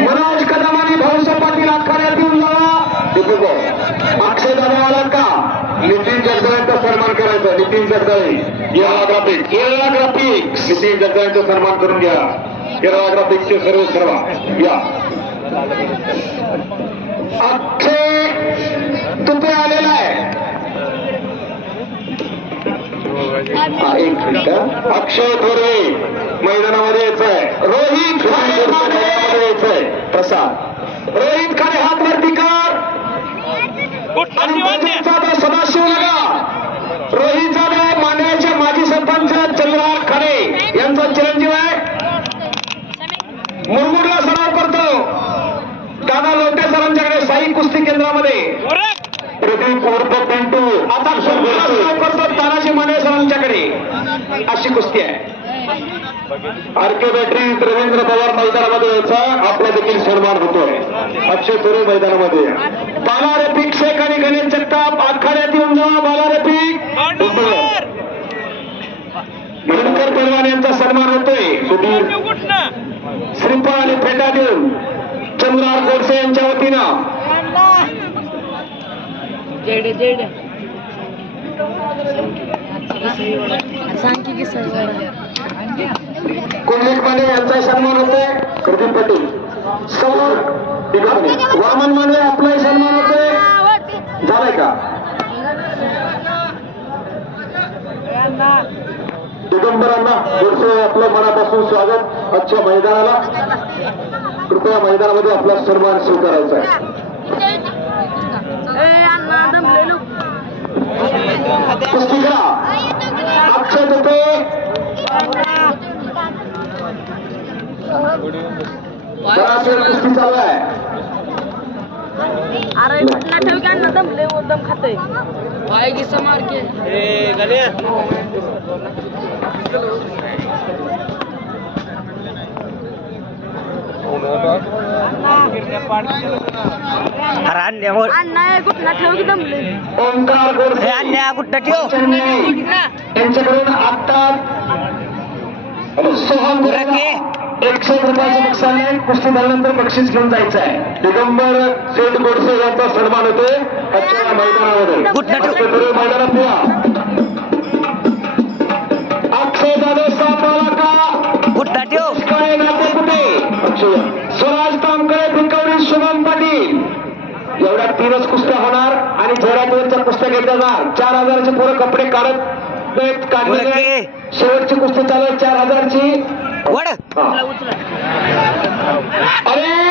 मनोज कदम आणि भाऊसाहेब पाटील आखाड्यात जावा. अक्षय दादा आला का? नितीन जगदाळेंचा सन्मान करायचा. नितीन जगदाळे केरळा ग्राफिक केरळा ग्राफिक्स नितीन जगदाळेंचा सन्मान करून घ्या. केरळा ग्राफिक्सचे सर्व सर्व या. अक्षय तुपे आलेला आहे. हा, एक मिनिट. हा. अक्षय रोहित जाधव मांडव्याचे माजी सरपंच चंद्रहार यांचा चिरंजीव आहे. मुरगुडला सराव करतो. दादा लोटे सरांच्याकडे साई कुस्ती केंद्रामध्ये. प्रदीप उर्फ पिंटू. आता मुरगुडला सराव करतो तानाजी मांडवे सरांच्याकडे. अशी कुस्ती आहे. आरके बॅटरी रवींद्र पवार मैदानामध्ये यायचा आपला देखील सन्मान होतोय. अक्षय थोरे मैदानामध्ये. बालारे पीक शेख आणि गणेश जगताप आखाड्यात येऊन पीक मनकर पैलवान यांचा सन्मान होतोय. सुधीर श्रीपाल आणि फेटा देऊन गोडसे यांच्या वतीनं. कुंडलिक माने यांचा सन्मान होतोय. प्रदीप पाटील. समोर वामन माने आपलाही सन्मान होतोय. झालाय का? दिगंबरांना गोडसे आपलं मनापासून स्वागत. आजच्या मैदानाला कृपया मैदानामध्ये आपला सन्मान स्वीकारायचा अक्षय सरासरी कुस्ती चालू आहे. अरे घटना ठेव की अण्णा दमले दम खाते पाय की समार के अण्णा हे घटना ठेव की दमले. ठेव? आता सोहम रके. एकशे रुपयाचं नुकसान आहे. कुस्ती झाल्यानंतर बक्षीस घेऊन जायचं आहे. दिगंबर सेठ गोडसे यांचा सन्मान आजच्या मैदानामध्ये. मैदानात या. अक्षय जाधव साप आला का कुठं ठेव काय नाते कुठे? अक्षय. स्वराज तामकळे भिकवडी शुभम पाटील. एवढ्या तीनच कुस्त्या होणार आणि जोरात कुस्त्या घेतल्या जाणार. चार हजाराचे पोरं कपडे काढत. आहेत. शेवटची कुस्ती चालू आहे चार हजारची. वड अरे!